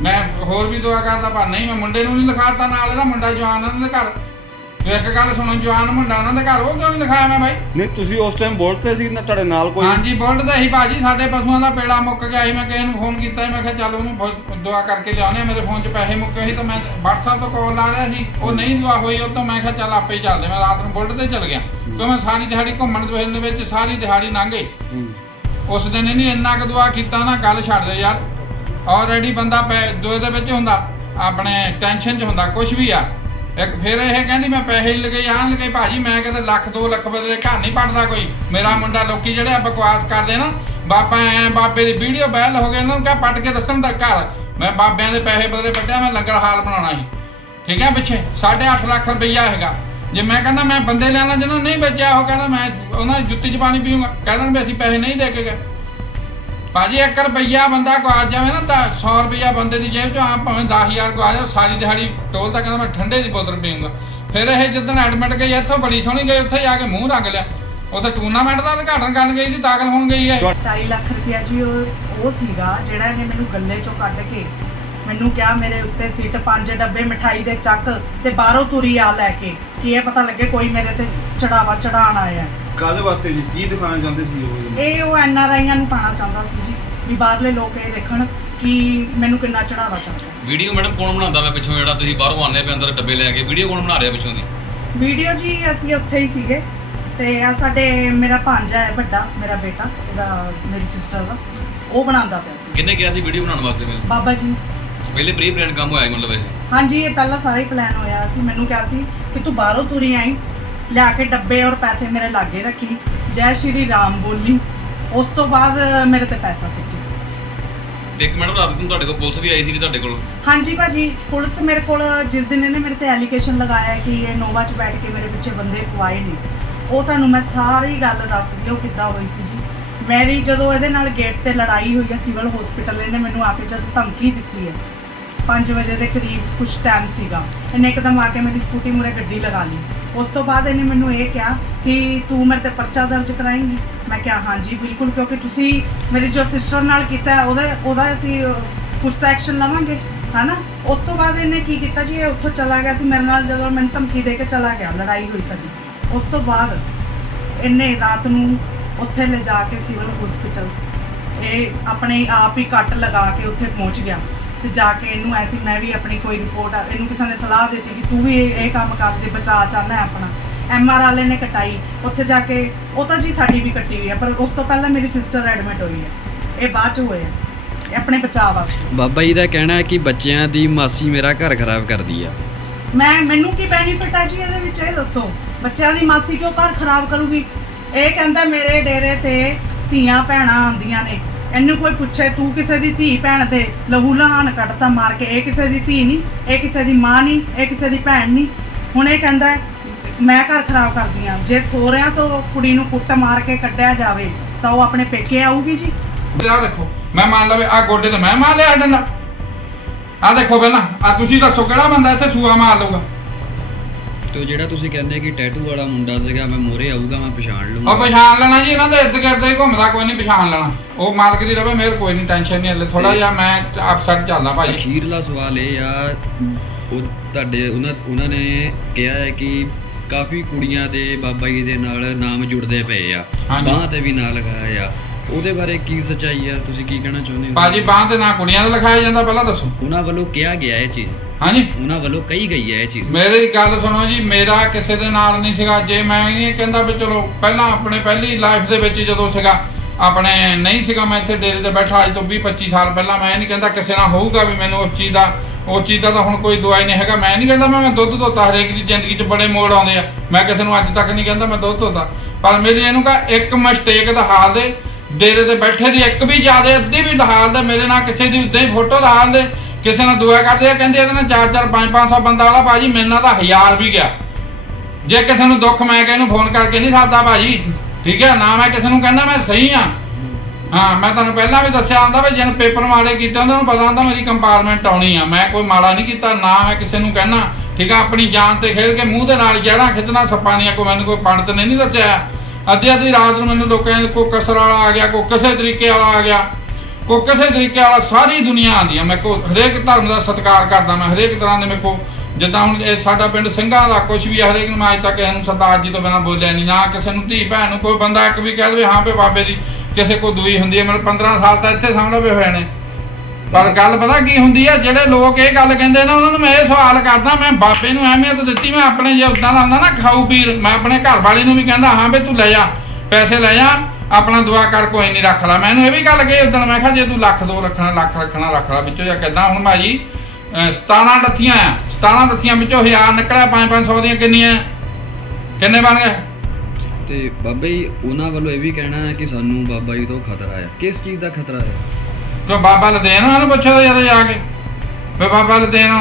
ਮੈਂ ਹੋਰ ਵੀ ਦੁਆ ਕਰਦਾ ਪਰ ਨਹੀਂ ਮੈਂ ਮੁੰਡੇ ਨੂੰ ਨਹੀਂ ਲਿਖਾਤਾ ਨਾਲ ਇਹਦਾ ਮੁੰਡਾ ਜਵਾਨ ਉਹਨਾਂ ਦੇ ਘਰ। ਇੱਕ ਗੱਲ ਸੁਣੋ ਜਵਾਨ ਮੁੰਡਾ ਉਹਨਾਂ ਦੇ ਘਰ ਉਹ ਕਿਉਂ ਨਹੀਂ ਲਿਖਾਇਆ ਮੈਂ ਬਾਈ? ਨਹੀਂ ਤੁਸੀਂ ਉਸ ਟਾਈਮ ਬੁਲਟ ਤੇ ਸੀ ਨਾ ਤੁਹਾਡੇ ਨਾਲ ਕੋਈ ਹਾਂਜੀ ਬੁਲਟ ਦਾ ਹੀ ਬਾਜੀ ਸਾਡੇ ਪਸ਼ੂਆਂ ਦਾ ਪੇੜਾ ਮੁੱਕ ਗਿਆ ਸੀ ਮੈਂ ਕਿਸੇ ਨੂੰ ਫੋਨ ਕੀਤਾ ਸੀ ਮੈਂ ਕਿਹਾ ਚੱਲ ਉਹਨੂੰ ਫੋ- ਦੁਆ ਕਰਕੇ ਲਿਆਉਣੇ ਆ। ਮੇਰੇ ਫੋਨ 'ਚ ਪੈਸੇ ਮੁੱਕੇ ਸੀ ਤਾਂ ਮੈਂ WhatsApp ਤੋਂ ਕਾਲ ਲਾ ਰਿਹਾ ਸੀ ਉਹ ਨਹੀਂ ਦੁਆ ਹੋਈ ਉਹ ਤੋਂ ਮੈਂ ਕਿਹਾ ਚੱਲ ਆਪੇ ਹੀ ਚੱਲਦੇ ਮੈਂ ਰਾਤ ਨੂੰ ਬੁਲਟ ਤੇ ਚੱਲ ਗਿਆ। ਕਿਉਂ ਮੈਂ ਸਾਰੀ ਦਿਹਾੜੀ ਘੁੰਮਣ ਫਿਰਨ ਦੇ ਵਿੱਚ ਸਾਰੀ ਦਿਹਾੜੀ ਲੰਘ ਗਈ। ਹੂੰ। ਉਸ ਦਿਨ ਇਹਨੇ ਇੰਨਾ ਕੁ ਦੁਆ ਕੀਤਾ ਨਾ ਗੱਲ ਛੱਡ ਦੇ ਯਾਰ। ਆਲਰੇਡੀ ਬੰਦਾ ਪੈ- ਦੁਆ ਦੇ ਵਿੱਚ ਹੁੰਦਾ ਆਪਣੇ ਟੈਨਸ਼ਨ 'ਚ ਹੁੰਦਾ ਕੁਝ ਵੀ ਆ। ਇੱਕ ਫਿਰ ਇਹ ਕਹਿੰਦੀ ਮੈਂ ਪੈਸੇ ਲਗਾਈ ਆਣ ਲਗਾਈ। ਭਾਜੀ, ਮੈਂ ਕਹਿੰਦਾ ਲੱਖ 2 ਲੱਖ ਬਦਲੇ ਘਰ ਨਹੀਂ ਪੜਦਾ ਕੋਈ। ਮੇਰਾ ਮੁੰਡਾ ਲੋਕੀ ਜਿਹੜੇ ਆ ਬਕਵਾਸ ਕਰਦੇ ਨਾ, ਬਾਬਾ ਐ ਬਾਬੇ ਦੀ ਵੀਡੀਓ ਵਾਇਰਲ ਹੋ ਗਈ, ਇਹਨਾਂ ਨੂੰ ਕਿਹਾ ਪੱਟ ਕੇ ਦੱਸਣ ਦਾ ਘਰ। ਮੈਂ ਬਾਬਿਆਂ ਦੇ ਪੈਸੇ ਬਦਲੇ ਪੱਟਿਆ ਮੈਂ ਲੰਗਰ ਹਾਲ ਬਣਾਉਣਾ ਸੀ। ਠੀਕ ਹੈ ਪਿੱਛੇ 8.5 ਲੱਖ ਰੁਪਈਆ ਹੈਗਾ। ਜੇ ਮੈਂ ਕਹਿੰਦਾ ਮੈਂ ਬੰਦੇ ਲੈਣਾ ਜਿਹਨਾਂ ਨਹੀਂ ਬਚਿਆ, ਉਹ ਕਹਿੰਦਾ ਮੈਂ ਉਹਨਾਂ ਦੀ ਜੁੱਤੀ 'ਚ ਪਾਣੀ ਪੀਊਂਗਾ। ਦੇਣ ਵੀ ਅਸੀਂ ਪੈਸੇ ਨਹੀਂ ਦੇ ਕੇ ਗਏ। ਭਾਜੀ 1 ਰੁਪਈਆ ਬੰਦਾ ਗਵਾ ਜਾਵੇ ਨਾ, ਤਾਂ 100 ਰੁਪਈਆ ਬੰਦੇ ਦੀ ਜੇਬ 'ਚੋਂ ਆ ਭਾਵੇਂ 10000 ਗਵਾ ਜਾਵੇ, ਸਾਰੀ ਦਿਹਾੜੀ ਟੋਲ ਤਾਂ ਕਹਿੰਦਾ ਮੈਂ ਠੰਡੇ ਦੀ ਬੋਤਲ ਪੀਊਂਗਾ। ਫਿਰ ਇਹ ਜਿੱਦਣ ਐਡਮਿਟ ਗਈ, ਇੱਥੋਂ ਬੜੀ ਸੋਹਣੀ ਗਈ, ਉੱਥੇ ਜਾ ਕੇ ਮੂੰਹ ਰੰਗ ਲਿਆ। ਉੱਥੇ ਟੂਰਨਾਮੈਂਟ ਦਾ ਉਦਘਾਟਨ ਕਰਨ ਗਈ ਸੀ, ਦਾਖਲ ਹੋਣ ਗਈ ਹੈ। 2.5 ਲੱਖ ਰੁਪਇਆ ਜੀ, ਉਹ ਉਹ ਸੀਗਾ, ਜਿਹੜਾ ਇਹਨੇ ਮੈਨੂੰ ਗੱਲੇ ਚੋਂ ਕੱਢ ਕੇ ਮੈਨੂੰ ਕਿਹਾ, ਮੇਰੇ ਉੱਤੇ ਸੀਟ, ਪੰਜ ਡੱਬੇ ਮਠਾਈ ਦੇ ਚੱਕ ਤੇ ਬਾਹਰੋਂ ਤੁਰੀ ਆ ਲੈ ਕੇ। ਕਿ ਇਹ ਪਤਾ ਲੱਗੇ ਕੋਈ ਮੇਰੇ ਤੇ ਚੜਾਵਾ ਚੜਾਣ ਆਇਆ ਕਾਦੇ ਵਾਸਤੇ ਜੀ? ਕੀ ਦਿਖਾਉਣਾ ਚਾਹੁੰਦੇ ਸੀ ਉਹ ਜੀ? ਇਹ ਉਹ ਐਨ ਆਰ ਆਈਆਂ ਨੂੰ ਪਾਣਾ ਚਾਹੁੰਦਾ ਸੀ ਜੀ ਵੀ ਬਾਹਰਲੇ ਲੋਕ ਇਹ ਦੇਖਣ ਕਿ ਮੈਨੂੰ ਕਿੰਨਾ ਚੜਾਵਾ ਚੜਦਾ ਵੀਡੀਓ ਮੈਡਮ ਕੌਣ ਬਣਾਉਂਦਾ ਵਾ ਪਿੱਛੋਂ ਜਿਹੜਾ ਤੁਸੀਂ ਬਾਹਰੋਂ ਆਉਂਦੇ ਪਏ ਅੰਦਰ ਡੱਬੇ ਲੈ ਕੇ? ਵੀਡੀਓ ਕੌਣ ਬਣਾ ਰਿਹਾ ਪਿੱਛੋਂ ਦੀ? ਵੀਡੀਓ ਜੀ ਅਸੀਂ ਉੱਥੇ ਹੀ ਸੀਗੇ ਤੇ ਆ ਸਾਡੇ ਮੇਰਾ ਭਾਂਜਾ ਹੈ ਵੱਡਾ ਮੇਰਾ ਬੇਟਾ ਇਹਦਾ ਮੇਰੀ ਸਿਸਟਰ ਦਾ ਉਹ ਬਣਾਉਂਦਾ ਪਿਆ ਸੀ। ਕਿੰਨੇ ਕਿਹਾ ਸੀ ਵੀਡੀਓ ਬਣਾਉਣ ਵਾਸਤੇ ਮੈਨੂੰ? ਬਾਬਾ ਜੀ ਨੇ। ਪਹਿਲੇ ਪ੍ਰੀ ਪਲਾਨ ਕੰਮ ਹੋਇਆ ਸੀ ਮਤਲਬ ਇਹ। ਹਾਂਜੀ ਇਹ ਪਹਿਲਾਂ ਸਾਰਾ ਹੀ ਪਲਾਨ ਹੋਇਆ ਸੀ। ਮੈਨੂੰ ਕਿਹਾ ਸੀ ਕਿ ਤੂੰ ਬਾਹਰੋਂ ਤੁਰੀ ਆਈ ਲਿਆ ਕੇ ਡੱਬੇ ਔਰ ਪੈਸੇ ਮੇਰੇ ਲਾਗੇ ਰੱਖੀ। ਜੈ ਸ਼੍ਰੀ ਰਾਮ ਬੋਲੀ। ਉਸ ਤੋਂ ਬਾਅਦ ਮੇਰੇ ਤੇ ਪੈਸਾ ਸਿੱਟੀ ਤੇ ਇੱਕ ਮੈਡਮ ਰਾਤ ਨੂੰ ਤੁਹਾਡੇ ਕੋਲ ਪੁਲਿਸ ਵੀ ਆਈ ਸੀ ਤੁਹਾਡੇ ਕੋਲ? ਹਾਂਜੀ ਭਾਜੀ ਪੁਲਿਸ ਮੇਰੇ ਕੋਲ ਜਿਸ ਦਿਨ ਇਹਨੇ ਮੇਰੇ ਤੇ ਐਲੀਗੇਸ਼ਨ ਲਗਾਇਆ ਕਿ ਇਹ ਨੋਵਾ 'ਚ ਬੈਠ ਕੇ ਮੇਰੇ ਪਿੱਛੇ ਬੰਦੇ ਪਵਾਏ ਨੇ ਉਹ ਤੁਹਾਨੂੰ ਮੈਂ ਸਾਰੀ ਗੱਲ ਦੱਸਦੀ ਹਾਂ ਕਿੱਦਾਂ ਹੋਈ ਸੀ ਜੀ। ਮੇਰੀ ਜਦੋਂ ਇਹਦੇ ਨਾਲ ਗੇਟ ਤੇ ਲੜਾਈ ਹੋਈ ਹੈ ਸਿਵਲ ਹਸਪੀਟਲ ਇਹਨੇ ਮੈਨੂੰ ਆ ਕੇ ਜਦ ਧਮਕੀ ਦਿੱਤੀ ਹੈ। 5 ਵਜੇ ਦੇ ਕਰੀਬ ਕੁਝ ਟਾਈਮ ਸੀਗਾ। ਇਹਨੇ ਇੱਕਦਮ ਆ ਕੇ ਮੇਰੀ ਸਕੂਟੀ ਮੂਰੇ ਗੱਡੀ ਲਗਾ ਲਈ। ਉਸ ਤੋਂ ਬਾਅਦ ਇਹਨੇ ਮੈਨੂੰ ਇਹ ਕਿਹਾ ਕਿ ਤੂੰ ਮੇਰੇ ਤੇ ਪਰਚਾ ਦਰਜ ਕਰਾਏਂਗੀ। ਮੈਂ ਕਿਹਾ ਹਾਂਜੀ ਬਿਲਕੁਲ ਕਿਉਂਕਿ ਤੁਸੀਂ ਮੇਰੀ ਜੋ ਸਿਸਟਰ ਨਾਲ ਕੀਤਾ ਉਹਦਾ ਉਹਦਾ ਅਸੀਂ ਅਹ, ਕੁਛ ਤਾਂ ਐਕਸ਼ਨ ਲਵਾਂਗੇ ਹਨਾ? ਉਸ ਤੋਂ ਬਾਅਦ ਇਹਨੇ ਕੀ ਕੀਤਾ ਜੀ? ਇਹ ਉੱਥੋਂ ਚਲਾ ਗਿਆ ਸੀ। ਮੇਰੇ ਨਾਲ ਜਦੋਂ ਮੈਨੂੰ ਧਮਕੀ ਦੇ ਕੇ ਚਲਾ ਗਿਆ ਲੜਾਈ ਹੋਈ ਸਾਡੀ। ਉਸ ਤੋਂ ਬਾਅਦ ਇਹਨੇ ਰਾਤ ਨੂੰ ਉੱਥੇ ਲੈ ਜਾ ਕੇ ਸਿਵਲ ਹਸਪੀਟਲ ਇਹ ਆਪਣੇ ਆਪ ਹੀ ਕੱਟ ਲਗਾ ਕੇ ਉੱਥੇ ਪਹੁੰਚ ਗਿਆ। ਤੇ ਜਾ ਕੇ ਇਹਨੂੰ ਐਸੀ ਮੈਂ ਵੀ ਆਪਣੀ ਕੋਈ ਰਿਪੋਰਟ ਇਹਨੂੰ ਕਿਸੇ ਨੇ ਸਲਾਹ ਦਿੱਤੀ ਕਿ ਤੂੰ ਵੀ ਇਹ ਕੰਮ ਕਰ ਜੇ ਬਚਾ ਚਾਹਨਾ ਹੈ ਆਪਣਾ। ਐਮ ਆਰ ਵਾਲੇ ਨੇ ਕਟਾਈ। ਉੱਥੇ ਜਾ ਕੇ ਉਹ ਤਾਂ ਜੀ ਸਾਡੀ ਵੀ ਕੱਟੀ ਹੋਈ ਹੈ ਪਰ ਉਸ ਤੋਂ ਪਹਿਲਾਂ ਮੇਰੀ ਸਿਸਟਰ ਐਡਮਿਟ ਹੋਈ ਹੈ। ਇਹ ਬਾਅਦ ਚ ਹੋਇਆ ਇਹ ਆਪਣੇ ਬਚਾਅ ਵਾਸਤੇ। ਬਾਬਾ ਜੀ ਦਾ ਕਹਿਣਾ ਹੈ ਕਿ ਬੱਚਿਆਂ ਦੀ ਮਾਸੀ ਮੇਰਾ ਘਰ ਖਰਾਬ ਕਰਦੀ ਆ। ਮੈਂ ਮੈਨੂੰ ਕੀ ਬੈਨੀਫਿਟ ਆ ਜੀ ਇਹਦੇ ਵਿੱਚ? ਇਹ ਦੱਸੋ। ਬੱਚਿਆਂ ਦੀ ਮਾਸੀ ਕਿਉਂ ਘਰ ਖਰਾਬ ਕਰੂਗੀ? ਇਹ ਕਹਿੰਦਾ ਮੇਰੇ ਡੇਰੇ ਤੇ ਧੀਆਂ ਭੈਣਾਂ ਆਉਂਦੀਆਂ ਨੇ। ਇਹਨੂੰ ਕੋਈ ਪੁੱਛੇ, ਤੂੰ ਕਿਸੇ ਦੀ ਧੀ ਭੈਣ ਦੇ ਲਹੂ ਲਹਾਨ ਕੱਢਤਾ ਮਾਰ ਕੇ? ਇਹ ਕਿਸੇ ਦੀ ਧੀ ਨਹੀਂ, ਇਹ ਕਿਸੇ ਦੀ ਮਾਂ ਨਹੀਂ, ਇਹ ਕਿਸੇ ਦੀ ਭੈਣ ਨਹੀਂ। ਹੁਣ ਇਹ ਕਹਿੰਦਾ, ਮੈਂ ਘਰ ਖਰਾਬ ਕਰਦੀ ਆ। ਜੇ ਸੋਹਰਿਆਂ ਤੋਂ ਕੁੜੀ ਨੂੰ ਕੁੱਟ ਮਾਰ ਕੇ ਕੱਢਿਆ ਜਾਵੇ, ਤਾਂ ਉਹ ਆਪਣੇ ਪੇਕੇ ਆਊਗੀ ਜੀ? ਆ ਦੇਖੋ, ਮੈਂ ਮੰਨ ਲਵੇ ਆ ਗੋਡੇ ਤੇ ਮੈਂ ਮਾਰ ਲਿਆ ਡੰਡਾ ਆ ਦੇਖੋ ਪਹਿਲਾਂ ਆ ਤੁਸੀਂ ਦੱਸੋ ਕਿਹੜਾ ਬੰਦਾ ਇੱਥੇ ਸੂਆ ਮਾਰ ਲਊਗਾ? ਤੇ ਜਿਹੜਾ ਤੁਸੀਂ ਕਹਿੰਦੇ ਕਿ ਟੈਟੂ ਵਾਲਾ ਮੁੰਡਾ ਸੀਗਾ ਮੈਂ ਮੋਰੇ ਆਊਗਾ ਮੈਂ ਪਛਾਣ ਉਹ ਲੂੰਗਾ ਪਛਾਣ ਲੈਣਾ ਜੀ ਇਹਨਾਂ ਦੇ ਇੱਦ ਗਿਰਦ ਹੀ ਘੁੰਮਦਾ ਕੋਈ ਨਹੀਂ ਪਛਾਣ ਲੈਣਾ। ਉਹ ਮਾਲਕ ਦੀ ਰਵੇ ਮੇਰੇ ਕੋਈ ਨਹੀਂ ਟੈਨਸ਼ਨ ਨਹੀਂ ਹਲੇ ਥੋੜਾ ਜਿਹਾ ਮੈਂ ਅਪਸੈਟ ਚੱਲਦਾ ਭਾਜੀ। ਅਖੀਰਲਾ ਸਵਾਲ ਇਹ ਆ ਉਹ ਤੁਹਾਡੇ ਉਹਨਾਂ ਉਹਨਾਂ ਨੇ ਕਿਹਾ ਹੈ ਕਿ ਕਾਫੀ ਕੁੜੀਆਂ ਦੇ ਬਾਬਾ ਜੀ ਦੇ ਨਾਲ ਨਾਮ ਜੁੜਦੇ ਪਏ ਆ। ਬਾਂਹ ਤੇ ਵੀ ਨਾਂ ਲਗਾਇਆ ਆ ਉਹਦੇ ਬਾਰੇ ਕੀ ਸੱਚਾਈ ਆ ਤੁਸੀਂ ਕੀ ਕਹਿਣਾ ਚਾਹੁੰਦੇ ਹੋ? ਭਾਜੀ ਬਾਂਹ ਤੇ ਨਾ ਕੁੜੀਆਂ ਦਾ ਲਿਖਾਇਆ ਜਾਂਦਾ ਪਹਿਲਾਂ ਦੱਸੋ। ਉਹਨਾਂ ਵੱਲੋਂ ਕਿਹਾ ਗਿਆ ਇਹ ਚੀਜ਼। ਹਾਂਜੀ। ਉਹਨਾਂ ਵੱਲੋਂ ਕਹੀ ਗਈ ਹੈ ਇਹ ਚੀਜ਼। ਮੇਰੀ ਗੱਲ ਸੁਣੋ ਜੀ ਮੇਰਾ ਕਿਸੇ ਦੇ ਨਾਲ ਨਹੀਂ ਸੀਗਾ। ਜੇ ਮੈਂ ਇਹ ਕਹਿੰਦਾ ਵੀ ਚਲੋ ਪਹਿਲਾਂ ਆਪਣੇ ਪਹਿਲੀ ਲਾਈਫ ਦੇ ਵਿੱਚ ਜਦੋਂ ਸੀਗਾ ਆਪਣੇ ਨਹੀਂ ਸੀਗਾ ਮੈਂ ਇੱਥੇ ਡੇਰੇ ਤੇ ਬੈਠਾ ਅੱਜ ਤੋਂ 20 25 ਸਾਲ ਪਹਿਲਾਂ ਮੈਂ ਇਹ ਨਹੀਂ ਕਹਿੰਦਾ ਕਿਸੇ ਨਾਲ ਹੋਊਗਾ ਵੀ ਮੈਨੂੰ ਉਸ ਚੀਜ਼ ਦਾ ਉਸ ਚੀਜ਼ ਦਾ ਤਾਂ ਹੁਣ ਕੋਈ ਦਵਾਈ ਨਹੀਂ ਹੈਗਾ। ਮੈਂ ਨਹੀਂ ਕਹਿੰਦਾ ਮੈਂ ਦੁੱਧ ਧੋਤਾ ਹਰੇਕ ਦੀ ਜ਼ਿੰਦਗੀ 'ਚ ਬੜੇ ਮੋੜ ਆਉਂਦੇ ਆ। ਮੈਂ ਕਿਸੇ ਨੂੰ ਅੱਜ ਤੱਕ ਨਹੀਂ ਕਹਿੰਦਾ ਮੈਂ ਦੁੱਧ ਧੋਤਾ। ਪਰ ਮੇਰੀ ਇਹਨੂੰ ਕਹਾ ਇੱਕ ਮਿਸਟੇਕ ਦਾ ਹਾਲ ਦੇ ਡੇਰੇ ਤੇ ਬੈਠੇ ਦੀ ਇੱਕ ਵੀ ਜ਼ਿਆਦਾ ਅੱਧੀ ਵੀ ਹਾਲ ਦੇ ਮੇਰੇ ਨਾਲ ਕਿਸੇ ਦੀ ਉਦਾਂ ਹੀ ਫੋਟੋ ਦਾ ਹਾਲ ਦੇ। ਕਿਸੇ ਨਾਲ ਦੁਆ ਕਰਦੇ ਆ, ਕਹਿੰਦੇ ਇਹਦੇ ਨਾਲ 4 4 5 500 ਬੰਦਾ ਵਾਲਾ ਭਾਜੀ, ਮੇਰੇ ਨਾਲ ਤਾਂ ਹਜ਼ਾਰ ਵੀ ਗਿਆ। ਜੇ ਕਿਸੇ ਨੂੰ ਦੁੱਖ ਮੈਂ ਕਿ ਇਹਨੂੰ ਫੋਨ ਕਰਕੇ ਨਹੀਂ ਸਕਦਾ ਭਾਜੀ, ਠੀਕ ਹੈ, ਨਾ ਮੈਂ ਕਿਸੇ ਨੂੰ ਕਹਿੰਦਾ ਮੈਂ ਸਹੀ ਆ ਹਾਂ, ਮੈਂ ਤੁਹਾਨੂੰ ਪਹਿਲਾਂ ਵੀ ਦੱਸਿਆ ਹੁੰਦਾ ਵੀ ਜਿਹਨ ਪੇਪਰ ਮਾੜੇ ਕੀਤੇ ਉਹਨਾਂ ਨੂੰ ਪਤਾ ਹੁੰਦਾ ਮੇਰੀ ਕੰਪਾਰਟਮੈਂਟ ਆਉਣੀ ਆ। ਮੈਂ ਕੋਈ ਮਾੜਾ ਨਹੀਂ ਕੀਤਾ, ਨਾ ਮੈਂ ਕਿਸੇ ਨੂੰ ਕਹਿਣਾ, ਠੀਕ ਆ, ਆਪਣੀ ਜਾਨ ਤੇ ਖੇਡ ਕੇ ਮੂੰਹ ਦੇ ਨਾਲ ਜੜਾਂ ਖਿੱਚਣਾ, ਸੱਪਾਂ ਦੀਆਂ, ਕੋਈ ਮੈਨੂੰ ਕੋਈ ਪੰਡਤ ਨੇ ਨਹੀਂ ਦੱਸਿਆ। ਅੱਧੀ ਅੱਧੀ ਰਾਤ ਨੂੰ ਮੈਨੂੰ ਲੋਕਾਂ ਨੇ ਕੋਈ ਕਸਰ ਵਾਲਾ ਆ ਗਿਆ, ਕੋਈ ਕਿਸੇ ਤਰੀਕੇ ਵਾਲਾ ਆ ਗਿਆ। ਕੋ ਕਿਸੇ ਤਰੀਕੇ ਵਾਲਾ ਸਾਰੀ ਦੁਨੀਆ ਆਂਦੀ ਆ। ਮੈਂ ਕੋ ਹਰੇਕ ਧਰਮ ਦਾ ਸਤਿਕਾਰ ਕਰਦਾ ਮੈਂ ਹਰੇਕ ਤਰ੍ਹਾਂ ਦੇ ਮੇਰੇ ਕੋ ਜਿੱਦਾਂ ਹੁਣ ਇਹ ਸਾਡਾ ਪਿੰਡ ਸਿੰਘਾਂ ਦਾ ਕੁਝ ਵੀ ਆ, ਹਰੇਕ ਨੂੰ ਅੱਜ ਤੱਕ ਕਿਸੇ ਨੂੰ ਸਰਦਾਰ ਜੀ ਤੋਂ ਬਿਨਾਂ ਬੋਲਿਆ ਨਹੀਂ। ਨਾ ਕਿਸੇ ਨੂੰ ਧੀ ਭੈਣ ਨੂੰ ਕੋਈ ਬੰਦਾ ਇੱਕ ਵੀ ਕਹਿ ਦੇਵੇ ਹਾਂ ਵੀ ਬਾਬੇ ਦੀ ਕਿਸੇ ਕੋ ਦੂਈ ਹੁੰਦੀ ਹੈ ਮੈਨੂੰ 15 ਸਾਲ ਤਾਂ ਇੱਥੇ ਸਾਹਮਣੇ ਹੋਏ ਨੇ। ਪਰ ਗੱਲ ਪਤਾ ਕੀ ਹੁੰਦੀ ਹੈ ਜਿਹੜੇ ਲੋਕ ਇਹ ਗੱਲ ਕਹਿੰਦੇ ਨੇ ਉਹਨਾਂ ਨੂੰ ਮੈਂ ਇਹ ਸਵਾਲ ਕਰਦਾ ਮੈਂ ਬਾਬੇ ਨੂੰ ਅਹਿਮੀਅਤ ਦਿੱਤੀ ਮੈਂ ਆਪਣੇ ਜੇ ਉਦਾਂ ਦਾ ਹੁੰਦਾ ਨਾ ਖਾਊ ਪੀਰ ਮੈਂ ਆਪਣੇ ਘਰ ਵਾਲੇ ਨੂੰ ਵੀ ਕਹਿੰਦਾ ਹਾਂ ਵੀ ਤੂੰ ਲੈ ਜਾ ਪੈਸੇ ਲੈ ਜਾ। ਆਪਣਾ ਦੁਆ ਕਰ ਕੋਈ ਨਹੀਂ ਰੱਖ ਲੈ। ਮੈਨੂੰ ਇਹ ਵੀ ਗੱਲ ਕਹੀ ਉਦੋਂ ਮੈਂ ਕਿਹਾ ਜੇ ਤੂੰ ਲੱਖ ਦੋ ਰੱਖਣਾ ਲੱਖ ਰੱਖਣਾ ਰੱਖ ਲੈ ਵਿੱਚੋਂ ਜਾਂ ਕਿਦਾਂ? ਹੁਣ ਭਾਜੀ ਅਹ 17 ਡੱਥੀਆਂ ਆ। 17 ਡੱਥੀਆਂ ਵਿੱਚੋਂ 1000 ਨਿਕਲਿਆ 5-500 ਦੀਆਂ ਕਿੰਨੀਆਂ? ਕਿੰਨੇ ਬਣ ਗਏ? ਤੇ ਬਾਬਾ ਜੀ ਉਹਨਾਂ ਵੱਲੋਂ ਇਹ ਵੀ ਕਹਿਣਾ ਹੈ ਕਿ ਸਾਨੂੰ ਬਾਬਾ ਜੀ ਤੋਂ ਖਤਰਾ ਹੈ ਕਿਸ ਚੀਜ਼ ਦਾ ਖਤਰਾ ਹੈ ਕਿਉਂ ਬਾਬਾ ਲਦੇਨ ਉਹਨੂੰ ਪੁੱਛੋ ਯਾਰ ਜਾ ਕੇ? ਵੀ ਬਾਬਾ ਲਦੇਨ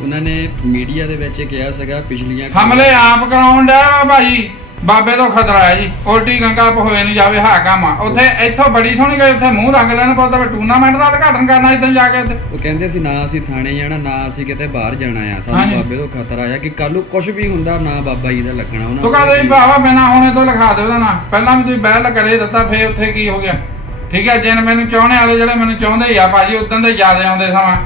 ਉਹਨਾਂ ਨੇ ਮੀਡੀਆ ਦੇ ਵਿੱਚ ਕਿਹਾ ਸੀਗਾ ਪਿਛਲੀਆਂ ਹਮਲੇ ਆਪ ਵਾ ਭਾਜੀ। ਬਾਬੇ ਤੋਂ ਖਤਰਾ ਹੈ ਜੀ। ਉਲਟੀ ਗੰਗਾ ਹੋਏ ਨਹੀਂ ਜਾਵੇ ਹਾ ਕੰਮ ਆ। ਉੱਥੇ ਇੱਥੋਂ ਬੜੀ ਸੋਹਣੀ ਗਈ ਉੱਥੇ ਮੂੰਹ ਰੰਗ ਲੈਣ ਪਉਂਦਾ ਵੀ ਟੂਰਨਾਮੈਂਟ ਦਾ ਉਦਘਾਟਨ ਕਰਨਾ ਇਦਾਂ ਜਾ ਕੇ ਉੱਥੇ। ਉਹ ਕਹਿੰਦੇ ਸੀ ਨਾ ਅਸੀਂ ਥਾਣੇ ਜਾਣਾ ਨਾ ਅਸੀਂ ਕਿਤੇ ਬਾਹਰ ਜਾਣਾ ਆ। ਸਾਨੂੰ ਹਾਂਜੀ। ਬਾਬੇ ਤੋਂ ਖਤਰਾ ਆ ਕਿ ਕੱਲ ਨੂੰ ਕੁਝ ਵੀ ਹੁੰਦਾ ਨਾ ਬਾਬਾ ਜੀ ਦਾ ਲੱਗਣਾ ਉਹਨਾਂ ਤੂੰ ਕਹਦੇ ਭਰਾਵਾ ਬਿਨਾ ਹੁਣੇ ਤੋਂ ਲਿਖਾ ਦੇ ਉਹਦਾ ਨਾਂ। ਪਹਿਲਾਂ ਵੀ ਤੁਸੀਂ ਬਹਿਲ ਕਰੇ ਦਿੱਤਾ ਫੇਰ ਉੱਥੇ ਕੀ ਹੋ ਗਿਆ। ਠੀਕ ਹੈ ਜਿਨ ਮੈਨੂੰ ਚਾਹਣੇ ਵਾਲੇ ਜਿਹੜੇ ਮੈਨੂੰ ਚਾਹੁੰਦੇ ਹੀ ਆ ਭਾਜੀ ਉਦੋਂ ਦੇ ਜ਼ਿਆਦਾ ਆਉਂਦੇ ਸਮਾਂ।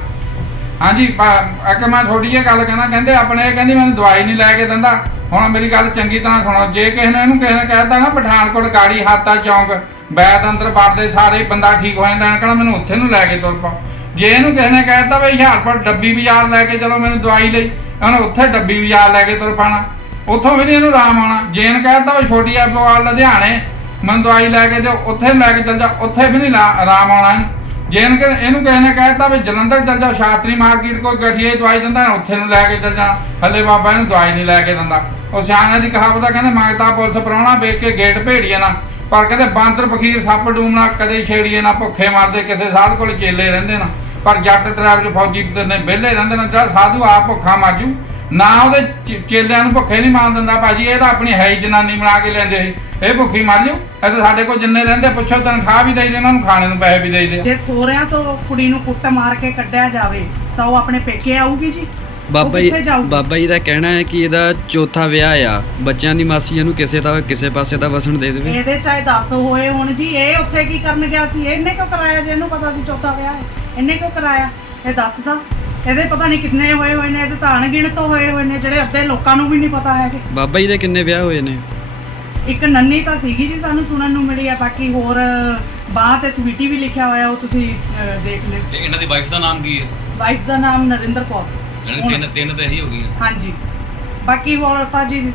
ਹਾਂਜੀ ਪਾ- ਇੱਕ ਮੈਂ ਥੋੜੀ ਜਿਹੀ ਗੱਲ ਕਹਿਣਾ ਕਹਿੰਦੇ ਆਪਣੇ ਇਹ ਕਹਿੰਦੀ ਮੈਨੂੰ ਦਵਾਈ ਨਹੀਂ ਲੈ ਕੇ ਦਿੰਦਾ। ਹੁਣ ਮੇਰੀ ਗੱਲ ਚੰਗੀ ਤਰ੍ਹਾਂ ਸੁਣੋ, ਜੇ ਕਿਸੇ ਨੇ ਇਹਨੂੰ ਕਿਸੇ ਨੇ ਕਹਿਤਾ ਨਾ ਪਠਾਨਕੋਟ ਗਾੜੀ ਹਾਤਾ ਚੌਂਕ ਬੈਦ ਅੰਦਰ ਵੜਦੇ ਸਾਰੇ ਬੰਦਾ ਠੀਕ ਹੋ ਜਾਂਦਾ ਇਹਨੇ ਕਹਿਣਾ ਮੈਨੂੰ ਉੱਥੇ ਨੂੰ ਲੈ ਕੇ ਤੁਰ ਪਾ ਜੇ ਇਹਨੂੰ ਕਿਸੇ ਨੇ ਕਹਿਤਾ ਵੀ ਹੁਸ਼ਿਆਰਪੁਰ ਡੱਬੀ ਬਾਜ਼ਾਰ ਲੈ ਕੇ ਚਲੋ ਮੈਨੂੰ ਦਵਾਈ ਲਈ ਉਹਨੇ ਉੱਥੇ ਡੱਬੀ ਬਾਜ਼ਾਰ ਲੈ ਕੇ ਤੁਰ ਪਾਣਾ। ਉੱਥੋਂ ਵੀ ਨਹੀਂ ਇਹਨੂੰ ਆਰਾਮ ਆਉਣਾ। ਜੇ ਇਹਨੇ ਕਹਿਤਾ ਵੀ ਛੋਟੀ ਐਪੋਵਾਲ ਲੁਧਿਆਣੇ, ਮੈਨੂੰ ਦਵਾਈ ਲੈ ਕੇ ਦਿਓ, ਉੱਥੇ ਲੈ ਕੇ ਚੱਲ ਜਾ, ਉੱਥੇ ਵੀ ਨਹੀਂ ਲਾ- ਆਰਾਮ ਆਉਣਾ ਇਹਨੂੰ। ਜੇ ਇਹਨੂੰ ਕਿਸੇ ਨੇ ਕਹਿਤਾ ਵੀ ਜਲੰਧਰ ਚੱਲ ਜਾ, ਸ਼ਾਸਤਰੀ ਮਾਰਕੀਟ ਕੋਈ ਗਠੀਏ ਦਵਾਈ ਦਿੰਦਾ, ਉੱਥੇ ਨੂੰ ਲੈ ਕੇ ਚੱਲ ਜਾ। ਹੱਲੇ ਬਾਬਾ ਇਹਨੂੰ ਦਵਾਈ ਨਹੀਂ ਲੈ ਕੇ ਦਿੰਦਾ। ਉਹ ਸਿਆਣਿਆਂ ਦੀ ਕਹਾਵਤ ਆ, ਕਹਿੰਦੇ ਮੰਗਤਾ ਪੁਲਿਸ ਪ੍ਰਾਹੁਣਾ ਵੇਖ ਕੇ ਗੇਟ ਭੇੜੀਏ ਨਾ, ਪਰ ਕਹਿੰਦੇ ਬਾਂਦਰ, ਫਕੀਰ, ਸੱਪ ਡੂਮਣਾ ਕਦੇ ਛੇੜੀਏ ਨਾ, ਭੁੱਖੇ ਮਰਦੇ, ਕਿਸੇ ਸਾਧ ਕੋਲ ਚੇਲੇ ਰਹਿੰਦੇ ਨਾ। ਪਰ ਜੱਟ ਡਰਾਈਵਰ ਫੌਜੀ ਨੇ ਵਿਹਲੇ ਰਹਿੰਦੇ ਨੇ ਜਿਹੜਾ ਸਾਧੂ ਆਪ ਭੁੱਖਾ ਮਰ ਜੂ ਨਾ ਉਹਦੇ ਚ- ਚੇਲਿਆਂ ਨੂੰ ਭੁੱਖੇ ਨਹੀਂ ਮਾਰ ਦਿੰਦਾ ਭਾਜੀ ਇਹ ਤਾਂ ਆਪਣੀ ਹੈ ਹੀ ਜਨਾਨੀ ਬਣਾ ਕੇ ਲੈਂਦੇ ਸੀ। ਇਹ ਭੁੱਖੀ ਮਰ ਜੂ ਇਹ ਤਾਂ ਸਾਡੇ ਕੋਲ ਜਿੰਨੇ ਰਹਿੰਦੇ ਪੁੱਛੋ ਤਨਖਾਹ ਵੀ ਦੇਈਦੇ ਉਹਨਾਂ ਨੂੰ ਖਾਣੇ ਨੂੰ ਪੈਸੇ ਵੀ ਦੇਈਦੇ ਜੇ ਸੋਹਰਿਆਂ ਤੋਂ ਕੁੜੀ ਨੂੰ ਕੁੱਟ ਮਾਰ ਕੇ ਕੱਢਿਆ ਜਾਵੇ ਤਾਂ ਉਹ ਆਪਣੇ ਪੇਕੇ ਆਊਗੀ ਜੀ? ਉਹ ਬਾਬਾ ਜੀ ਕਿੱਥੇ ਜਾਊਗੀ? ਬਾਬਾ ਜੀ ਦਾ ਕਹਿਣਾ ਹੈ ਕਿ ਇਹਦਾ ਚੌਥਾ ਵਿਆਹ ਆ। ਬੱਚਿਆਂ ਦੀ ਮਾਸੀਆਂ ਨੂੰ ਕਿਸੇ ਦਾ ਕਿਸੇ ਪਾਸੇ ਦਾ ਵਸਣ ਦੇ ਦੇਵੇ। ਇਹਦੇ ਚਾਹੇ 10 ਹੋਏ ਹੁਣ ਜੀ ਇਹ ਉੱਥੇ ਕੀ ਕਰਨ ਗਿਆ ਸੀ? ਇਹਨੇ ਕਿਉਂ ਕਰਾਇਆ ਜੇ? ਇਹਨੂੰ ਪਤਾ ਸੀ ਚੌਥਾ ਵਿਆਹ ਹੈ। ਇਹਨੇ ਕਿਉਂ ਕਰਾਇਆ? ਇਹ ਦੱਸਦਾ ਇਹਦੇ ਪਤਾ ਨਹੀਂ ਕਿੰਨੇ ਹੋਏ ਹੋਏ ਨੇ ਇਹਦੇ ਤਾਂ ਅਣਗਿਣਤ ਹੋਏ ਹੋਏ ਨੇ ਜਿਹੜੇ ਅੱਧੇ ਲੋਕਾਂ ਨੂੰ ਵੀ ਨਹੀਂ ਪਤਾ ਹੈਗੇ। ਬਾਬਾ ਜੀ ਦੇ ਕਿੰਨੇ ਵਿਆਹ ਹੋਏ ਨੇ? ਇੱਕ ਨੰਨੀ ਤਾਂ ਸੀਗੀ ਜੀ ਸਾਨੂੰ ਸੁਣਨ ਨੂੰ ਮਿਲੀ ਆ ਬਾਕੀ ਹੋਰ ਬਾਅਦ ਤੇ ਸਵੀਟੀ ਵੀ ਲਿਖਿਆ ਹੋਇਆ ਉਹ ਤੁਸੀਂ ਅਹ, ਦੇਖ ਲਿਓ। ਤੇ ਇਹਨਾਂ ਦੀ ਵਾਈਫ ਦਾ ਨਾਮ ਕੀ ਹੈ? ਵਾਈਫ ਦਾ ਨਾਮ ਨਰਿੰਦਰ ਕੌਰ। ਇਹਨਾਂ ਦੀ ਤਿੰਨ ਤਿੰਨ ਤਾਂ ਇਹੀ ਹੋ ਗਈਆਂ। ਹਾਂਜੀ। ਬਾਕੀ ਹੋਰ ਤਾਂ ਜੀ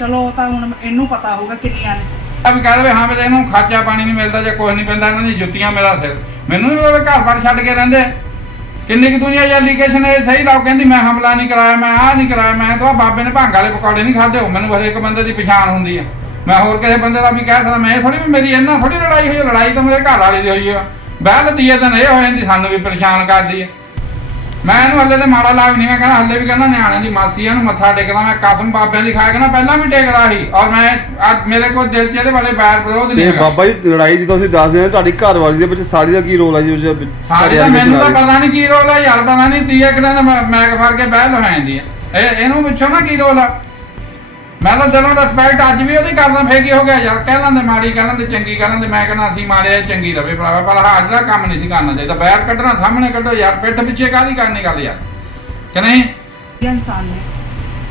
ਚਲੋ ਉਹ ਤਾਂ ਹੁਣ ਇਹਨੂੰ ਪਤਾ ਹੋਊਗਾ ਕਿੰਨੀਆਂ ਨੇ। ਆ ਵੀ ਕਹਦੇ ਹਾਂ ਵੀ ਇਹਨੂੰ ਖਾਚਾ ਪਾਣੀ ਨਹੀਂ ਮਿਲਦਾ ਜਾਂ ਕੁਝ ਨਹੀਂ ਪੈਂਦਾ ਇਹਨਾਂ ਦੀ ਜੁੱਤੀਆਂ ਮੇਰਾ ਸਿਰ। ਮੈਨੂੰ ਨਹੀਂ ਪਤਾ ਘਰ ਬਾਰ ਛੱਡ ਕੇ ਰਹਿੰਦੇ। ਕਿੰਨੀ ਕੁ ਦੁਨੀਆ ਜਾਂ ਐਲੀਗੇਸ਼ਨ ਇਹ ਸਹੀ ਲਾਓ ਕਹਿੰਦੀ ਮੈਂ ਹਮਲਾ ਨਹੀਂ ਕਰਾਇਆ ਮੈਂ ਆਹ ਨਹੀਂ ਕਰਾਇਆ ਮੈਂ ਤਾਂ ਬਾਬੇ ਨੇ ਭੰਗ ਵਾਲੇ ਪਕੌੜੇ ਨਹੀਂ ਖਾਦੇ ਹੋ ਮੈਨੂੰ ਹਰੇਕ ਬੰਦੇ ਦੀ ਪਛਾਣ ਹੁੰਦੀ ਆ। ਮੈਂ ਹੋਰ ਕਿਸੇ ਬੰਦੇ ਦਾ ਵੀ ਕਹਿ ਸਕਦਾ ਮੈਂ ਥੋੜੀ ਵੀ ਮੇਰੀ ਇਹਨਾਂ ਥੋੜੀ ਲੜਾਈ ਹੋਈ ਆ, ਲੜਾਈ ਤਾਂ ਮੇਰੇ ਘਰ ਵਾਲੇ ਦੀ ਹੋਈ ਆ। ਬਹਿਲ ਦੀਏ ਦਿਨ ਇਹ ਹੋ ਜਾਂਦੀ ਸਾਨੂੰ ਵੀ ਪਰੇਸ਼ਾਨ ਕਰਦੀ ਆ। ਮੈਂ ਇਹਨੂੰ ਹੱਲੇ ਤੇ ਮਾੜਾ ਲਾਗ ਨਹੀਂ ਮੈਂ ਕਹਿੰਦਾ ਹੱਲੇ ਵੀ ਕਹਿੰਦਾ ਨਿਆਣਿਆਂ ਦੀ ਮਾਸੀ ਆ, ਇਹਨੂੰ ਮੱਥਾ ਟੇਕਦਾ ਮੈਂ ਕਸਮ ਬਾਬਿਆਂ ਦੀ ਖਾ ਕੇ ਨਾ ਪਹਿਲਾਂ ਵੀ ਟੇਕਦਾ ਸੀ। ਔਰ ਮੈਂ ਅੱਜ ਮੇਰੇ ਕੋਲ ਦਿਲ 'ਚ ਇਹਦੇ ਬਾਰੇ ਬੈਰ ਵਿਰੋਧ ਨਹੀਂ ਤੇ ਹੈਗਾ। ਬਾਬਾ ਜੀ ਲੜਾਈ ਜਦੋਂ ਤੁਸੀਂ ਦੱਸਦੇ ਹੋ ਤੁਹਾਡੀ ਘਰ ਵਾਲੀ ਦੇ ਵਿੱਚ ਸਾੜੀ ਦਾ ਕੀ ਰੋਲ ਹੈ ਜੀ ਵਿੱਚ ਸਾਰੀ ਤਾਂ ਮੈਨੂੰ ਤਾਂ? ਪਤਾ ਨਹੀਂ ਕੀ ਰੋਲ ਆ ਯਾਰ ਪਤਾ ਨਹੀਂ ਤੀਆ ਕਿਹੜਾ ਦਾ ਫੜ ਕੇ ਬਹਿਲ ਹੋ ਜਾਂਦੀ ਆ। ਇਹ ਇਹਨੂੰ ਪੁੱਛੋ ਨਾ ਕੀ ਰੋਲ ਆ। ਮੈਂ ਤਾਂ ਦਿਲੋਂ ਰਿਸਪੈਕਟ ਅੱਜ ਵੀ ਉਹਦੀ ਕਰਦਾ, ਫੇਰ ਕੀ ਹੋ ਗਿਆ ਯਾਰ? ਕਹਿ ਲੈਂਦੇ ਮਾੜੀ, ਕਹਿ ਲੈਂਦੇ ਚੰਗੀ, ਕਹਿ ਲੈਂਦੇ ਮੈਂ ਕਹਿੰਦਾ ਅਸੀਂ ਮਾਰਿਆ ਚੰਗੀ ਰਵੇ ਭਰਾਵਾ, ਪਰ ਹਾਂ ਅੱਜ ਦਾ ਕੰਮ ਨਹੀਂ ਸੀ ਕਰਨਾ ਚਾਹੀਦਾ। ਬੈਰ ਕੱਢਣਾ, ਸਾਹਮਣੇ ਕੱਢੋ ਯਾਰ, ਪਿੱਠ ਪਿੱਛੇ ਕਾਹਦੀ ਕਰਨੀ ਗੱਲ ਯਾਰ? ਕਿ ਨਹੀਂ? ਇਹ ਇਨਸਾਨ ਨੇ।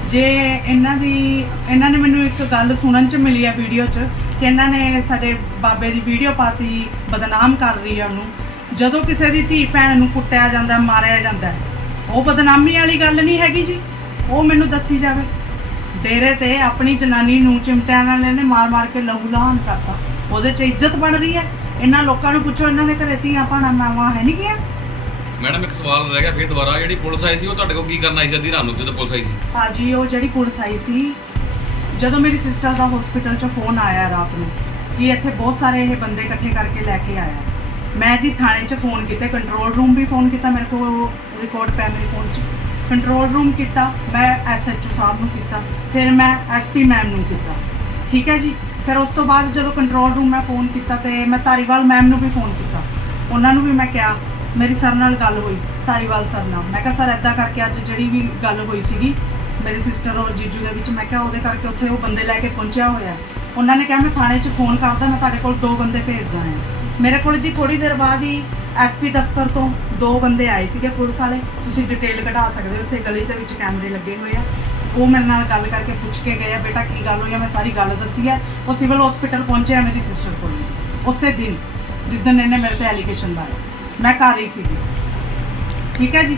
ਜੇ ਇਹਨਾਂ ਦੀ, ਇਹਨਾਂ ਨੇ ਮੈਨੂੰ ਇੱਕ ਗੱਲ ਸੁਣਨ ਚ ਮਿਲੀ ਆ ਵੀਡੀਓ ਚ, ਕਿ ਇਹਨਾਂ ਨੇ ਸਾਡੇ ਬਾਬੇ ਦੀ ਵੀਡੀਓ ਪਾਤੀ, ਬਦਨਾਮ ਕਰ ਰਹੀ ਆ ਉਹਨੂੰ। ਜਦੋਂ ਕਿਸੇ ਦੀ ਧੀ ਭੈਣ ਨੂੰ ਕੁੱਟਿਆ ਜਾਂਦਾ, ਮਾਰਿਆ ਜਾਂਦਾ, ਉਹ ਬਦਨਾਮੀ ਵਾਲੀ ਗੱਲ ਨਹੀਂ ਹੈਗੀ ਜੀ। ਉਹ ਮੈਨੂੰ ਦੱਸੀ ਜਾਵੇ। ਡੇਰੇ ਤੇ ਆਪਣੀ ਜਨਾਨੀ ਨੂੰ ਚਿਮਟਿਆਂ ਨਾਲ ਇਹਨੇ ਮਾਰ-ਮਾਰ ਕੇ ਲਹੂ ਲਹਾਨ ਕਰਤਾ। ਉਹਦੇ 'ਚ ਇੱਜ਼ਤ ਬਣ ਰਹੀ ਹੈ? ਇਹਨਾਂ ਲੋਕਾਂ ਨੂੰ ਪੁੱਛੋ ਇਹਨਾਂ ਦੇ ਘਰੇ ਧੀਆਂ ਭਾਣਾ ਮਾਵਾਂ ਹੈ ਨਹੀਂ ਗਿਆ ਮੈਡਮ ਇੱਕ ਸਵਾਲ ਰਹਿ ਗਿਆ ਫਿਰ ਦੁਬਾਰਾ। ਜਿਹੜੀ ਪੁਲਿਸ ਆਈ ਸੀ ਉਹ ਤੁਹਾਡੇ ਕੋਲ ਕੀ ਕਰਨ ਆਈ ਸੀ ਅੱਧੀ ਰਾਤ ਨੂੰ ਜਦੋਂ ਪੁਲਿਸ ਆਈ ਸੀ? ਭਾਜੀ ਉਹ ਜਿਹੜੀ ਪੁਲਿਸ ਆਈ ਸੀ ਜਦੋਂ ਮੇਰੀ ਸਿਸਟਰ ਦਾ ਹਸਪੀਟਲ 'ਚੋਂ ਫੋਨ ਆਇਆ ਰਾਤ ਨੂੰ ਕਿ ਇੱਥੇ ਬਹੁਤ ਸਾਰੇ ਇਹ ਬੰਦੇ ਇਕੱਠੇ ਕਰਕੇ ਲੈ ਕੇ ਆਇਆ। ਮੈਂ ਜੀ ਥਾਣੇ 'ਚ ਫੋਨ ਕੀਤਾ ਕੰਟਰੋਲ ਰੂਮ ਵੀ ਫੋਨ ਕੀਤਾ ਮੇਰੇ ਕੋਲ ਰਿਕਾਰਡ ਪਿਆ ਮੇਰੇ ਫੋਨ 'ਚ। ਕੰਟਰੋਲ ਰੂਮ ਕੀਤਾ, ਮੈਂ ਐਸਐਚਓ ਸਾਹਿਬ ਨੂੰ ਕੀਤਾ, ਫਿਰ ਮੈਂ ਐਸਪੀ ਮੈਮ ਨੂੰ ਕੀਤਾ। ਠੀਕ ਹੈ ਜੀ? ਫਿਰ ਉਸ ਤੋਂ ਬਾਅਦ ਜਦੋਂ ਕੰਟਰੋਲ ਰੂਮ ਮੈਂ ਫੋਨ ਕੀਤਾ ਤੇ ਮੈਂ ਧਾਰੀਵਾਲ ਮੈਮ ਨੂੰ ਵੀ ਫੋਨ ਕੀਤਾ। ਉਹਨਾਂ ਨੂੰ ਵੀ ਮੈਂ ਕਿਹਾ, ਮੇਰੀ ਸਰ ਨਾਲ ਗੱਲ ਹੋਈ, ਧਾਰੀਵਾਲ ਸਰ ਨਾਲ। ਮੈਂ ਕਿਹਾ ਸਰ ਐਦਾਂ ਕਰਕੇ ਅੱਜ ਜਿਹੜੀ ਵੀ ਗੱਲ ਹੋਈ ਸੀਗੀ, ਮੇਰੇ ਸਿਸਟਰ ਔਰ ਜੀਜੂ ਦੇ ਵਿੱਚ, ਮੈਂ ਕਿਹਾ, ਉਹਦੇ ਕਰਕੇ ਉੱਥੇ ਉਹ ਬੰਦੇ ਲੈ ਕੇ ਪਹੁੰਚਿਆ ਹੋਇਆ। ਉਹਨਾਂ ਨੇ ਕਿਹਾ, ਮੈਂ ਥਾਣੇ 'ਚ ਫੋਨ ਕਰਦਾ, ਮੈਂ ਤੁਹਾਡੇ ਕੋਲ ਦੋ ਬੰਦੇ ਭੇਜਦਾ ਹਾਂ। ਮੇਰੇ ਕੋਲ ਜੀ ਥੋੜੀ ਦੇਰ ਬਾਅਦ ਹੀ ਐਸਪੀ ਦਫ਼ਤਰ ਤੋਂ ਦੋ ਬੰਦੇ ਆਏ ਸੀਗੇ ਪੁਲਿਸ ਵਾਲੇ। ਤੁਸੀਂ ਡਿਟੇਲ ਕਢਾ ਸਕਦੇ ਹੋ, ਉੱਥੇ ਗਲੀ ਦੇ ਵਿੱਚ ਕੈਮਰੇ ਲੱਗੇ ਹੋਏ ਆ। ਉਹ ਮੇਰੇ ਨਾਲ ਗੱਲ ਕਰਕੇ ਪੁੱਛ ਕੇ ਗਏ ਆ, ਬੇਟਾ, ਕੀ ਗੱਲ ਹੋਈ ਆ? ਮੈਂ ਸਾਰੀ ਗੱਲ ਦੱਸੀ ਹੈ ਉਹ ਸਿਵਲ ਹਸਪੀਟਲ ਪਹੁੰਚਿਆ ਮੇਰੀ ਸਿਸਟਰ ਕੋਲ ਜੀ। ਉਸੇ ਦਿਨ ਜਿਸ ਦਿਨ ਇਹਨੇ ਮੇਰੇ ਤੇ ਐਲੀਗੇਸ਼ਨ ਲਾਇਆ। ਮੈਂ ਘਰ ਹੀ ਸੀਗੀ। ਠੀਕ ਹੈ ਜੀ?